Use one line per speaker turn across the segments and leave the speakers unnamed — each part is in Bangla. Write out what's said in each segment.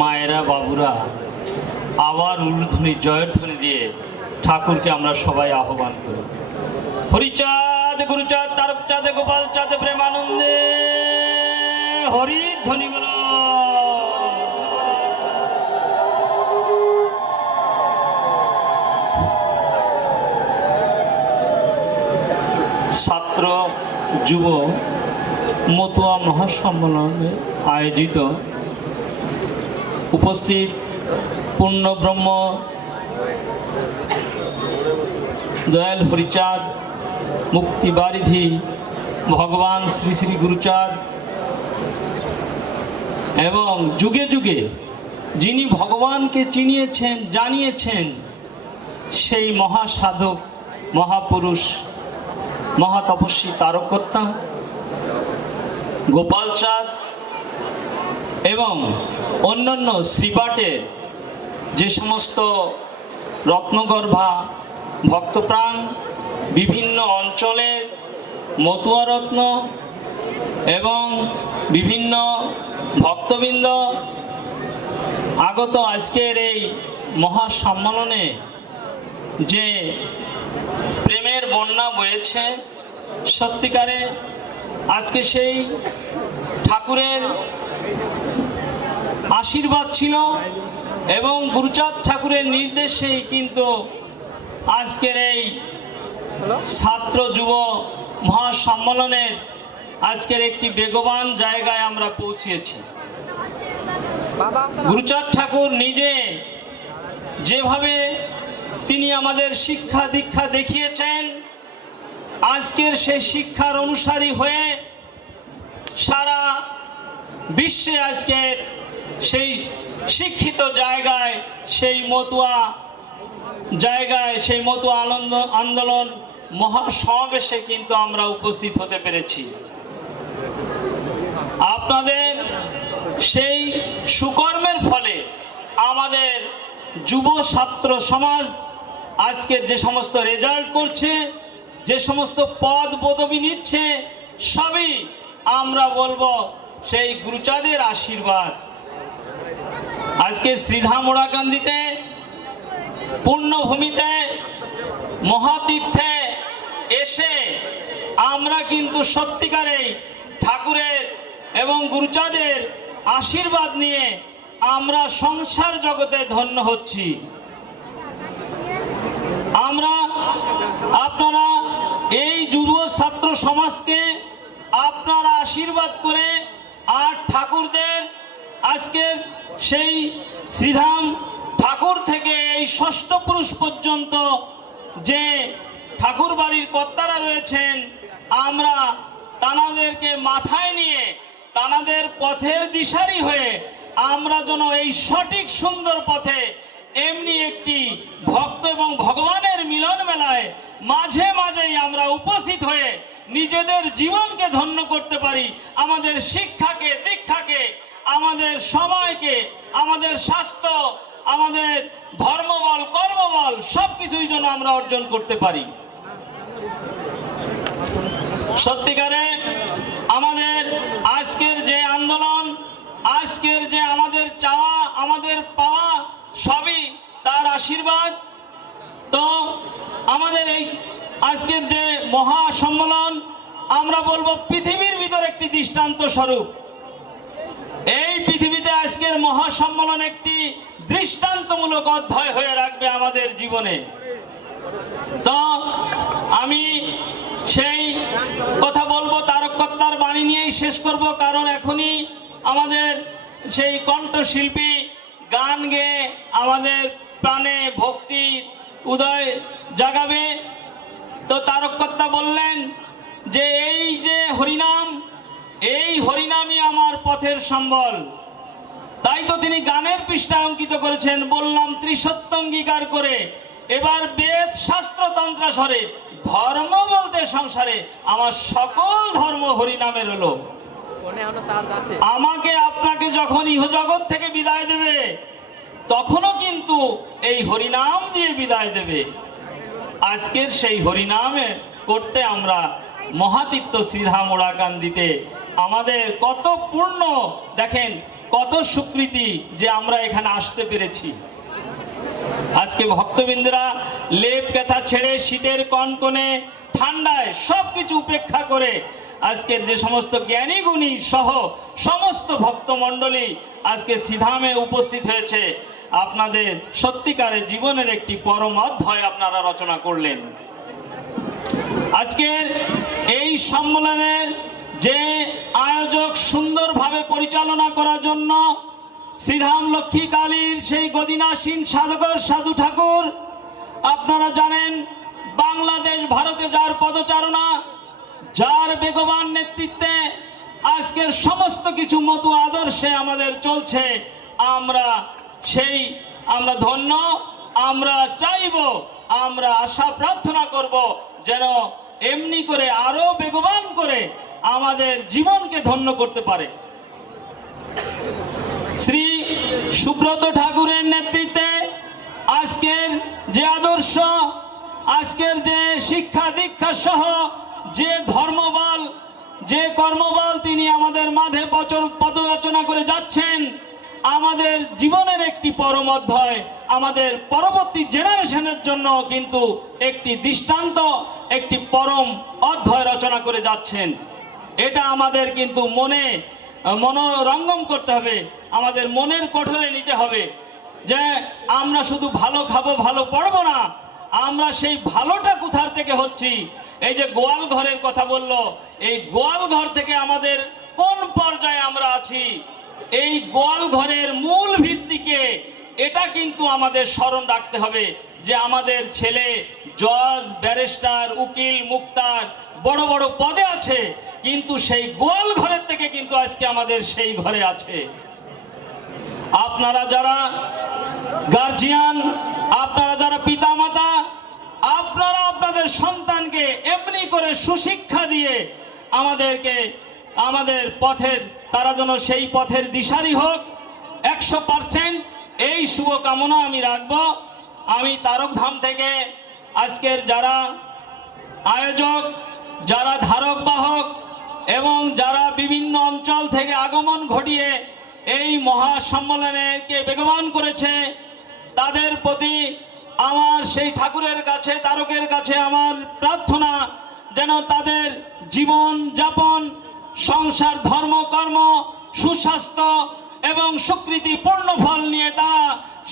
মায়েরা, বাবুরা, আবার উল্লধ্বনি জয়ের ধ্বনি দিয়ে ঠাকুরকে আমরা সবাই আহ্বান করি। হরিচাঁদ, গুরুচাঁদ, তারকচাঁদ গোপাল চাঁদে প্রেমানন্দে হরি ধ্বনি ছাত্র, যুব, মতুয়া মহাসম্মেলনে আয়োজিত উপস্থিত পূর্ণব্রহ্ম দয়াল হরিচাঁদ মুক্তিবারিধি ভগবান শ্রী শ্রী গুরুচাঁদ এবং যুগে যুগে যিনি ভগবানকে চিনিয়েছেন, জানিয়েছেন, সেই মহাসাধক, মহাপুরুষ, মহাতপস্বী তারকর্তা গোপাল চাঁদ এবং অন্যান্য শ্রীপাটের যে সমস্ত রত্নগর্ভা, ভক্তপ্রাণ, বিভিন্ন অঞ্চলের মতুয়ারত্ন এবং বিভিন্ন ভক্তবৃন্দ আগত আজকের এই মহাসম্মেলনে যে প্রেমের বন্যা বয়েছে সত্যিকারে, আজকে সেই ঠাকুরের আশীর্বাদ ছিল এবং গুরুচাঁদ ঠাকুরের নির্দেশেই কিন্তু আজকের এই ছাত্র যুব মহাসম্মেলনের আজকের একটি বেগবান জায়গায় আমরা পৌঁছেছি। গুরুচাঁদ ঠাকুর নিজে যেভাবে তিনি আমাদের শিক্ষা দীক্ষা দেখিয়েছেন, আজকের সেই শিক্ষার অনুসারী হয়ে সারা বিশ্বে আজকের সেই শিক্ষিত জায়গায়, সেই মতুয়া জায়গায়, সেই মতুয়া আনন্দ, আন্দোলন মহাসমাবেশে কিন্তু আমরা উপস্থিত হতে পেরেছি। আপনাদের সেই সুকর্মের ফলে আমাদের যুব ছাত্র সমাজ আজকের যে সমস্ত রেজাল্ট করছে, যে সমস্ত পদ পদবি নিচ্ছে, সবই আমরা বলব সেই গুরুচাঁদের আশীর্বাদ। আজকে শ্রীধাম ওড়াকান্দিতে পূর্ণভূমিতে, মহাতীর্থে এসে আমরা কিন্তু সত্যিকারেই ঠাকুরের এবং গুরুচাঁদের আশীর্বাদ নিয়ে আমরা সংসার জগতে ধন্য হচ্ছি। আমরা, আপনারা এই যুব ছাত্র সমাজকে আপনারা আশীর্বাদ করে আর ঠাকুরদের আজকের সেই শ্রীধাম ঠাকুর থেকে এই ষষ্ঠ পুরুষ পর্যন্ত যে ঠাকুর বাড়ির কর্তারা রয়েছেন, আমরা তানাদেরকে মাথায় নিয়ে তানাদের পথের দিশারি হয়ে আমরা যেন এই সঠিক সুন্দর পথে এমনি একটি ভক্ত এবং ভগবানের মিলন মেলায় মাঝে মাঝেই আমরা উপস্থিত হয়ে নিজেদের জীবনকে ধন্য করতে পারি, আমাদের শিক্ষাকে, দীক্ষাকে আমাদের সময়কে আমাদের স্বাস্থ্য, আমাদের ধর্মবল, কর্মবল সব কিছুই যেন আমরা অর্জন করতে পারি। সত্যিকারে আমাদের আজকের যে আন্দোলন, আজকের যে আমাদের চাওয়া, আমাদের পাওয়া, সবই তার আশীর্বাদ। তো আমাদের এই আজকের যে মহা সম্মেলন আমরা বলব পৃথিবীর ভিতর একটি দৃষ্টান্ত স্বরূপ। এই পৃথিবীতে আজকের মহাসম্মেলন একটি দৃষ্টান্তমূলক অধ্যায় হয়ে রাখবে আমাদের জীবনে। তো, আমি সেই কথা বলব তারকর্তার বাণী নিয়েই শেষ করব, কারণ এখনই আমাদের সেই কণ্ঠশিল্পী গান গেয়ে আমাদের প্রাণে ভক্তি, উদয় জাগাবে। তো তারকর্তা বললেন যে, এই যে হরিনাম এই হরিনামই আমার পথের সম্বল। তাই তো তিনি গানের পৃষ্ঠা অঙ্কিত করেছেন বললাম ত্রিসত্য অঙ্গীকার করে। এবার বেদ শাস্ত্র তন্ত্রাসরে ধর্ম বলতে সংসারে আমার সকল ধর্ম হরিনামের হলো আমাকে আপনাকে যখন ইহজগৎ থেকে বিদায় দেবে তখনও কিন্তু এই হরিনাম দিয়ে বিদায় দেবে। আজকের সেই হরিনামে করতে আমরা মহাতীর্থ শ্রীধাম ওড়াকান্দিতে আমাদের কত পূর্ণ, দেখেন, কত স্বীকৃতি যে আমরা এখানে আসতে পেরেছি। আজকে ভক্তবৃন্দরা লেপ কেথা ছেড়ে শীতের কনকনে, ঠান্ডায় সব কিছু উপেক্ষা করে আজকের যে সমস্ত জ্ঞানী গুণী সহ সমস্ত ভক্তমণ্ডলী আজকে সিধামে উপস্থিত হয়েছে। আপনাদের সত্যিকারের জীবনের একটি পরম অধ্যায় আপনারা রচনা করলেন। আজকের এই সম্মেলনের যে আয়োজক সুন্দরভাবে পরিচালনা করার জন্য শ্রীধাম লক্ষ্মী কালীর সেই গদিনাসীন সাধকর সাধু ঠাকুর, আপনারা জানেন বাংলাদেশ ভারতে যার পদচারণা, যার বেগবান নেতৃত্বে আজকের সমস্ত কিছু মতো আদর্শে আমাদের চলছে, আমরা সেই, আমরা ধন্য, আমরা চাইব, আমরা আশা প্রার্থনা করব যেন এমনি করে আরও বেগবান করে আমাদের জীবনকে ধন্য করতে পারে। শ্রী সুব্রত ঠাকুরের নেতৃত্বে আজকের যে আদর্শ, আজকের যে শিক্ষা দীক্ষা সহ যে ধর্মবল, যে কর্মবল তিনি আমাদের মাঝে পদরচনা করে যাচ্ছেন, আমাদের জীবনের একটি পরম অধ্যায়, আমাদের পরবর্তী জেনারেশনের জন্য কিন্তু একটি দৃষ্টান্ত, একটি পরম অধ্যায় রচনা করে যাচ্ছেন। এটা আমাদের কিন্তু মনে, মনোরঙ্গম করতে হবে। আমাদের মনের কঠোরে নিতে হবে যে আমরা শুধু ভালো খাব, ভালো পড়ব না, আমরা সেই ভালোটা কোথার থেকে হচ্ছি? এই যে গোয়াল ঘরের কথা বলল, এই গোয়াল ঘর থেকে আমাদের কোন পর্যায়ে আমরা আছি? এই গোয়াল ঘরের মূল ভিত্তিকে, এটা কিন্তু আমাদের স্মরণ রাখতে হবে যে আমাদের ছেলে জজ, ব্যারিস্টার, উকিল, মুক্তার বড় বড় পদে আছে। কিন্তু সেই গোয়াল ঘরের থেকে কিন্তু আজকে আমাদের সেই ঘরে আছে। আপনারা যারা গার্জিয়ান আপনারা যারা পিতামাতা, আপনারা আপনাদের সন্তানকে এমনি করে সুশিক্ষা দিয়ে আমাদেরকে, আমাদের পথের, তারা যেন সেই পথের দিশারি হোক, একশো পারসেন্ট এই শুভকামনা আমি রাখব। আমি তারকধাম থেকে আজকের যারা আয়োজক, যারা ধারক বাহক এবং যারা বিভিন্ন অঞ্চল থেকে আগমন ঘটিয়ে এই মহাসম্মেলনকে বেগবান করেছে, তাদের প্রতি আমার সেই ঠাকুরের কাছে, তারকের কাছে আমার প্রার্থনা যেন তাদের জীবন যাপন, সংসার, ধর্ম, কর্ম, সুস্বাস্থ্য এবং সুকৃতি পূর্ণ ফল নিয়ে তারা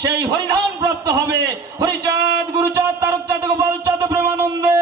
সেই হরিধান প্রাপ্ত হবে। হরিচাঁদ, গুরুচাঁদ, তারকচাঁদ গোপাল চাঁদ প্রেমানন্দে।